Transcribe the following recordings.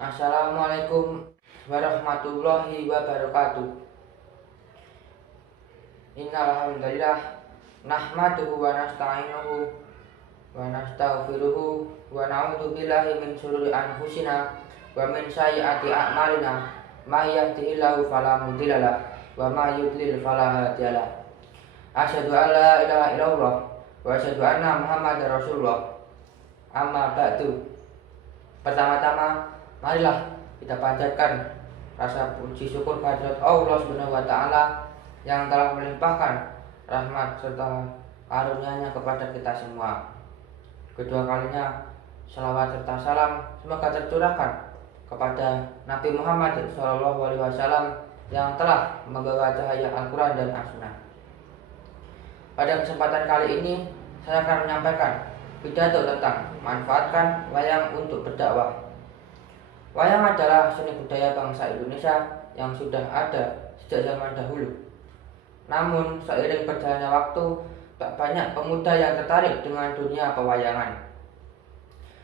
Assalamualaikum warahmatullahi wabarakatuh. Innal hamdalillah nahmaduhu wa nasta'inuhu wa nastaghfiruhu wa na'udzu billahi min shururi anfusina wa min sayyiati a'malina. May yahdihillahu fala mudhillalah wa may yudlil fala hadiyalah. Asyhadu an la ilaha illallah wa asyhadu anna Muhammadar Rasulullah. Amma ba'du. Pertama-tama, marilah kita panjatkan rasa puji syukur kehadirat Allah Subhanahu wa taala yang telah melimpahkan rahmat serta karunia-Nya kepada kita semua. Kedua kalinya salawat serta salam semoga tercurahkan kepada Nabi Muhammad SAW yang telah membawa cahaya Al-Quran dan As-Sunnah. Pada kesempatan kali ini saya akan menyampaikan pidato tentang manfaatkan wayang untuk berdakwah. Wayang adalah seni budaya bangsa Indonesia yang sudah ada sejak zaman dahulu. Namun seiring berjalannya waktu, tak banyak pemuda yang tertarik dengan dunia pewayangan.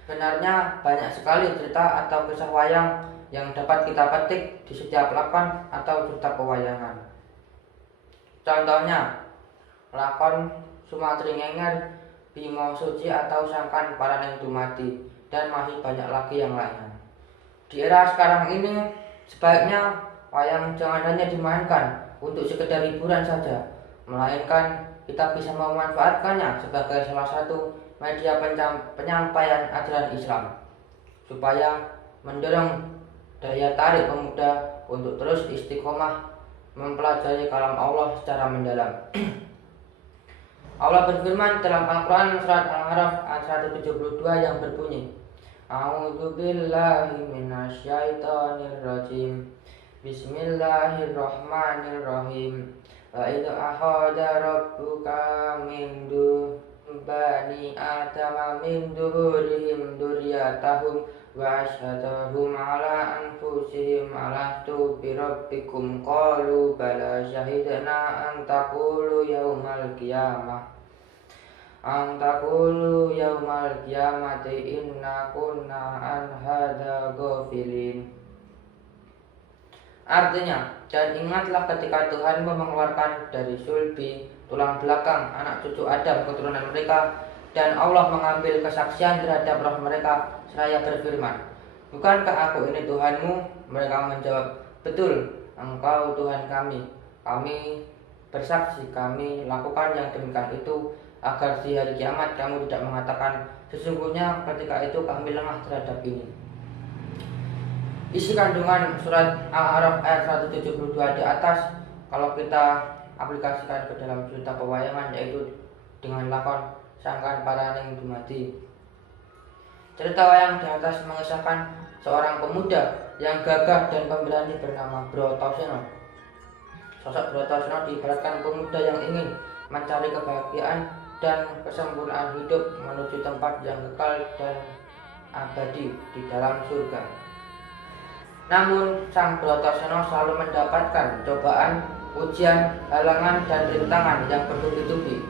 Sebenarnya banyak sekali cerita atau kisah wayang yang dapat kita petik di setiap lakon atau cerita pewayangan. Contohnya, lakon Sumatri Ngenger, Bimo Suci atau Sangkan Paraneng Dumadi, dan masih banyak lagi yang lainnya. Di era sekarang ini, sebaiknya wayang jangan hanya dimainkan untuk sekedar hiburan saja, melainkan kita bisa memanfaatkannya sebagai salah satu media penyampaian ajaran Islam, supaya mendorong daya tarik pemuda untuk terus istiqomah mempelajari kalam Allah secara mendalam. Allah berfirman dalam Al-Quran surat Al-A'raf ayat 172 yang berbunyi, A'udzubillahi minasyaitonir rajim. Bismillahirrahmanirrahim. Wa idh akhadha rabbuka min bani adama min duhurihim dzurriyyatahum wa asyhadahum ala anfusihim alastu bi rabbikum qalu bala syahidna an taqulu yaumal qiyamati inna kunna an hadza ghafilin. Artinya, dan ingatlah ketika Tuhanmu mengeluarkan dari sulbi tulang belakang anak cucu Adam keturunan mereka, dan Allah mengambil kesaksian terhadap roh mereka seraya berfirman, bukankah aku ini Tuhanmu? Mereka menjawab, betul, engkau Tuhan kami. Kami bersaksi, kami lakukan yang demikian itu agar di hari kiamat kamu tidak mengatakan, sesungguhnya ketika itu kami lengah terhadap ini. Isi kandungan surat Al-A'raf ayat 172 di atas kalau kita aplikasikan ke dalam cerita pewayangan, yaitu dengan lakon Sangkan Paraneng Dumadi. Cerita wayang di atas mengisahkan seorang pemuda yang gagah dan pemberani bernama Bratasena. Sosok Bratasena diibaratkan pemuda yang ingin mencari kebahagiaan dan kesempurnaan hidup menuju tempat yang kekal dan abadi di dalam surga. Namun sang Bratasena selalu mendapatkan cobaan, ujian, halangan, dan rintangan yang bertubi-tubi.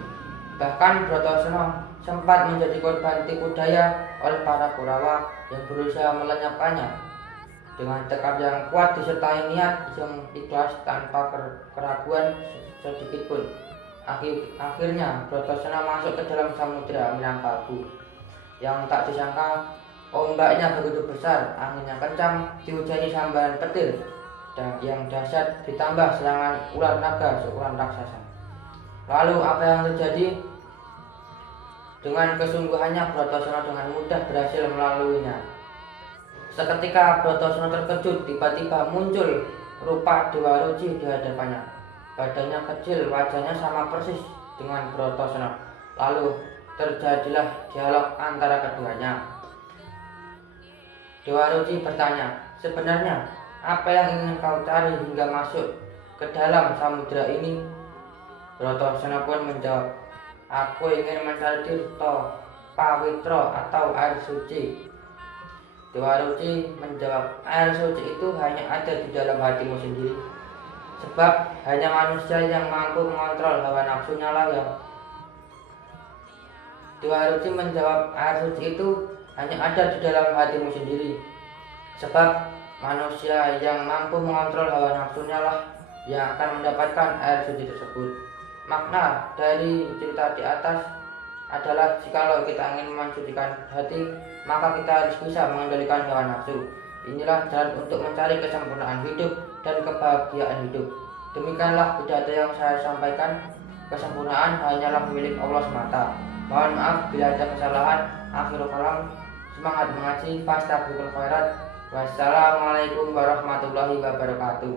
Bahkan Bratasena sempat menjadi korban tipu daya oleh para Kurawa yang berusaha melenyapkannya. Dengan tekad yang kuat disertai niat yang ikhlas tanpa keraguan sedikitpun, akhirnya Bratasena masuk ke dalam samudera Minangkabau yang tak disangka. Ombaknya begitu besar, anginnya kencang, dihujani sambaran petir dan yang dahsyat ditambah serangan ular naga seukuran raksasa. Lalu apa yang terjadi? Dengan kesungguhannya Bratasena dengan mudah berhasil melaluinya. Seketika Bratasena terkejut, tiba-tiba muncul rupa Dewa Ruci di hadapannya. Badannya kecil, wajahnya sama persis dengan Bratasena. Lalu terjadilah dialog antara keduanya. Dewa Ruci bertanya, sebenarnya apa yang ingin kau cari hingga masuk ke dalam samudera ini? Bratasena pun menjawab, aku ingin mencari tirta pawitra atau air suci. Dewa Ruci menjawab, air suci itu hanya ada di dalam hatimu sendiri. Sebab hanya manusia yang mampu mengontrol hawa nafsunya lah yang. Dewa Ruci menjawab, air suci itu hanya ada di dalam hatimu sendiri. Sebab manusia yang mampu mengontrol hawa nafsunya lah yang akan mendapatkan air suci tersebut. Makna dari cerita di atas adalah jikalau kita ingin mensucikan hati, maka kita harus bisa mengendalikan hawa nafsu. Inilah jalan untuk mencari kesempurnaan hidup dan kebahagiaan hidup. Demikianlah pidato yang saya sampaikan. Kesempurnaan hanyalah milik Allah semata. Mohon maaf bila ada kesalahan. Akhirul kalam. Semangat mengaji. Fastabiqul khairat. Wassalamualaikum warahmatullahi wabarakatuh.